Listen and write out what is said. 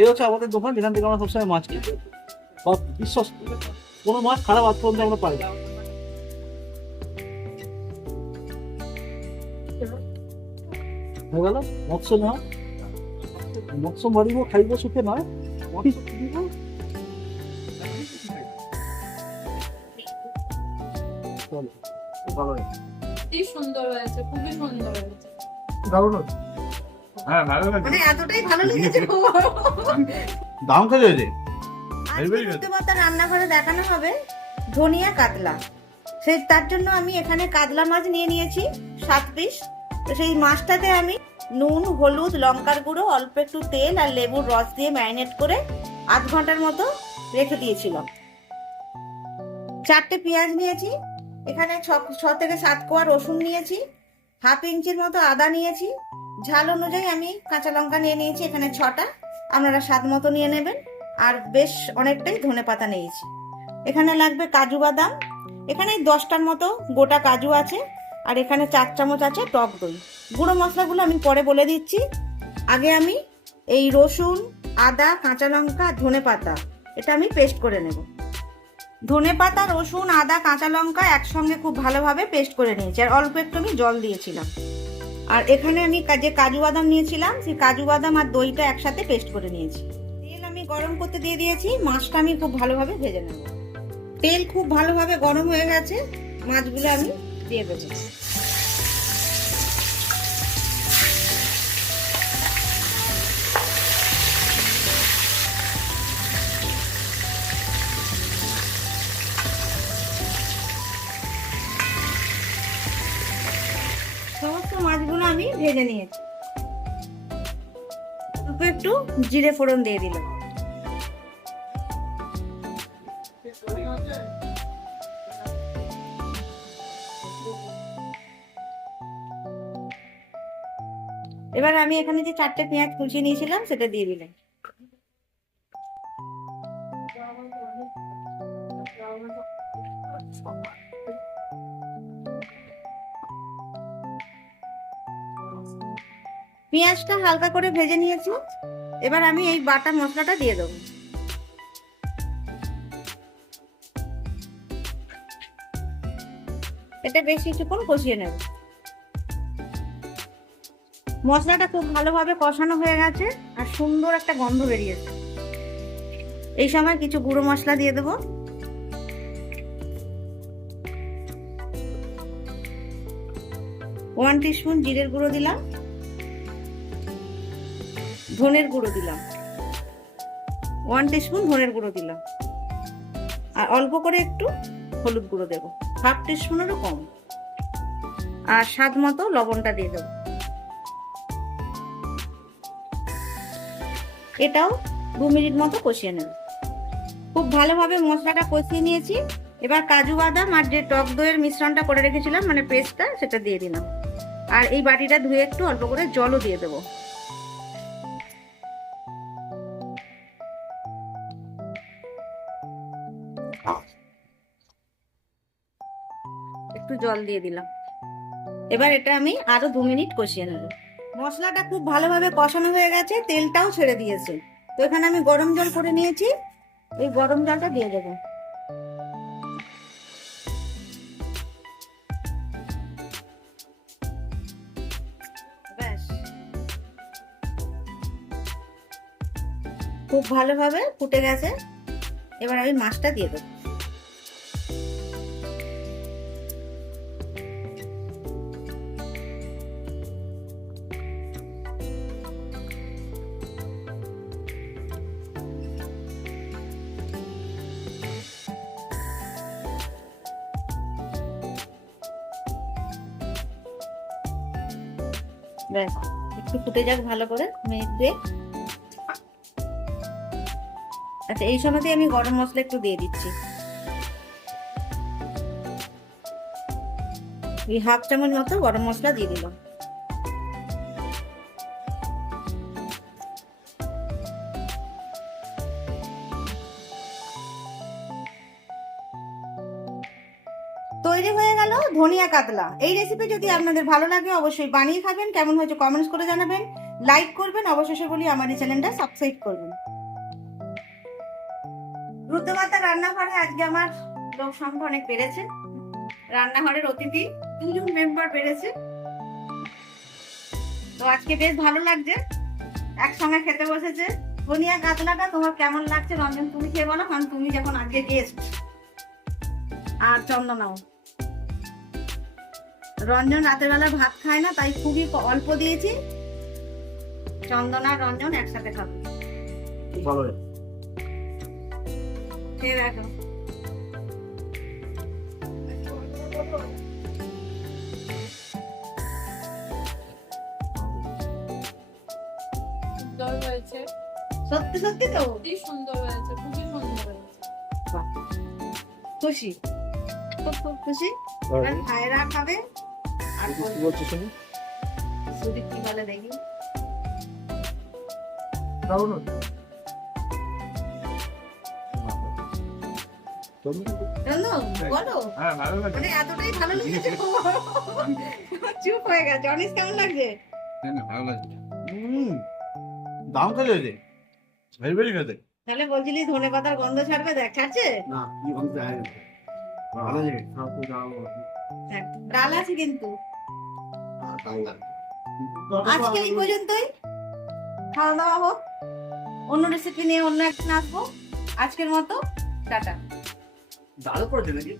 এই হচ্ছে আমাদের দোকান, যেখান থেকে আমরা সবসময় মাছ কিনি। বা বিশ্বাস কোনো মাছ খারাপ আজ পর্যন্ত আমরা পাই না। হয়ে গেল মৎস্য না, মৎস্য মারিব খাইব সুখে নয়। ভালো কি সুন্দর হয়েছে, খুবই সুন্দর হয়েছে। দারুণ হয়েছে। হ্যাঁ ভালো লাগে। মানে এতটাই ভালো লেগেছে। দাম খেয়ে হয়েছে। আজকে বুঝতে পারতা রান্নাঘরে দেখানো হবে ধনিয়া কাতলা। সেই তার জন্য আমি এখানে কাতলা মাছ নিয়ে নিয়েছি 7 পিস। তো সেই মাছটাতে আমি নুন, হলুদ, লঙ্কার গুঁড়ো, অল্প একটু তেল আর লেবুর রস দিয়ে ম্যারিনেট করে আধ ঘন্টার মতো রেখে দিয়েছিলাম। 4টে পেঁয়াজ নিয়েছি, এখানে 6 থেকে 7 কোয়া রসুন নিয়েছি, হাফ ইঞ্চির মতো আদা নিয়েছি, ঝাল অনুযায়ী আমি কাঁচা লঙ্কা নিয়ে নিয়েছি এখানে 6টা, আপনারা স্বাদ মতো নিয়ে নেবেন। আর বেশ অনেকটাই ধনেপাতা নিয়েছি। এখানে লাগবে কাজু বাদাম, এখানে 10টার মতো গোটা কাজু আছে, আর এখানে 4 চামচ আছে টক দই। গুঁড়ো মশলাগুলো আমি পরে বলে দিচ্ছি। আগে আমি এই রসুন, আদা, কাঁচা লঙ্কা, ধনেপাতা এটা আমি পেস্ট করে নেব। ধনেপাতা, রসুন, আদা, কাঁচা লঙ্কা একসঙ্গে খুব ভালোভাবে পেস্ট করে নিয়েছি, আর অল্প একটু আমি জল দিয়েছিলাম। আর এখানে আমি যে কাজু বাদাম নিয়েছিলাম সেই কাজু বাদাম আর দইটা একসাথে পেস্ট করে নিয়েছি। তেল আমি গরম করতে দিয়ে দিয়েছি, মাছটা আমি খুব ভালোভাবে ভেজে নেব। তেল খুব ভালোভাবে গরম হয়ে গেছে, মাছগুলো আমি দিয়ে দেবো। সমস্ত মাছগুলো আমি ভেজে নিয়েছি। অল্প একটু জিরে ফোড়ন দিয়ে দিলাম। এবার আমি এখানে যে 4টে পেঁয়াজ কুচিয়ে নিয়েছিলাম সেটা দিয়ে দিলাম। পেঁয়াজটা হালকা করে ভেজে নিয়েছি, এবার আমি এই বাটা মশলাটা দিয়ে দেবো। এটা বেশ কিছুক্ষণ কষিয়ে নেব। মশলাটা খুব ভালোভাবে কষানো হয়ে গেছে আর সুন্দর একটা গন্ধ বেরিয়েছে। এই সময় কিছু গুঁড়ো মশলা দিয়ে দেবো। ওয়ান টিস্পুন জিরের গুঁড়ো দিলাম, ধনের গুঁড়ো দিলাম, 1 টিস্পুন ধনের গুঁড়ো দিলাম, আর অল্প করে একটু হলুদ গুঁড়ো দেবো, হাফ টিস্পুনেরও কম, আর স্বাদ মতো লবণটা দিয়ে দেবো। এটাও 2 মিনিট মতো কষিয়ে নেব। খুব ভালোভাবে মশলাটা কষিয়ে নিয়েছি। এবার কাজু বাদাম আর যে টক দইয়ের মিশ্রণটা করে রেখেছিলাম মানে পেস্টটা, সেটা দিয়ে দিলাম। আর এই বাটিটা ধুয়ে একটু অল্প করে জলও দিয়ে দেবো। একটু জল দিয়ে দিলাম। এবার এটা আমি আরো 2 মিনিট কষিয়ে নেব। মশলাটা খুব ভালোভাবে কষানো হয়ে গেছে, তেলটাও ছেড়ে দিয়েছে। তো এখানে আমি গরম জল করে নিয়েছি, এই গরম জলটা দিয়ে দেবো। ব্যাস, খুব ভালোভাবে ফুটে গেছে। এবার আমি মাছটা দিয়ে দেবো। ব্যাস, একটু ফুটে যাক ভালো করে, মিনিট 2। আচ্ছা, এই সময়তে আমি গরম মশলা একটু দিয়ে দিচ্ছি, এই হাফ চামচ মতো গরম মশলা দিয়ে দিলাম। তৈরি হয়ে গেল ধনিয়া কাতলা। এই রেসিপি যদি আপনাদের ভালো লাগে অবশ্যই বানিয়ে খাবেন। কেমন হয়েছে কমেন্টস করে জানাবেন। লাইক করবেন, অবশেষে বলি আমার এই চ্যানেলটা সাবস্ক্রাইব করবেন। রুদ্রমাতা রান্নাঘরে আজকে আমার লোক সংখ্যা অনেক বেড়েছে। রান্নাঘরের অতিথি 2জন মেম্বার বেড়েছে, তো আজকে বেশ ভালো লাগছে, একসঙ্গে খেতে বসেছে। ধনিয়া কাতলাটা তোমার কেমন লাগছে রঞ্জন, তুমি খেয়ে বলো, কারণ তুমি যখন আজকে গেস্ট। আর চন্দনাও, রঞ্জন রাতের বেলা ভাত খায় না, তাই খুবই অল্প দিয়েছি। চন্দনা আর রঞ্জন একসাথে খাবে। খুব ভালো হয়েছে। খেয়ে দেখো। সুন্দর হয়েছে, সত্যি সত্যি তো সত্যি সুন্দর হয়েছে, খুবই সুন্দর হয়েছে। খুশি, খুব খুব খুশি। এবার ভাইরা খাবে আর কি বলছো শুনি? সুদীপ কি বলে দেখি। দারুণ চন্দন বলো, হ্যাঁ ভালো লাগে মানে এতটাই ভালো লেগেছে চুপ হয়ে গেছে। অনিস কেমন লাগছে? ভালো লাগে দাম খেলে রে, ভেরি ভেরি খেতে। তাহলে বলছিলি ধনে পাতার গন্ধ ছাড়বে, দেখ ছাড়ছে। না কি বলতে হয়, ভালো লাগে। দেখ, ডাল আছে কিন্তু। আজকে এই পর্যন্তই, খাওয়া দাওয়া হোক, অন্য রেসিপি নিয়ে অন্য একদিন আসবো। আজকের মতো টাটা। ডাল করেছে নাকি?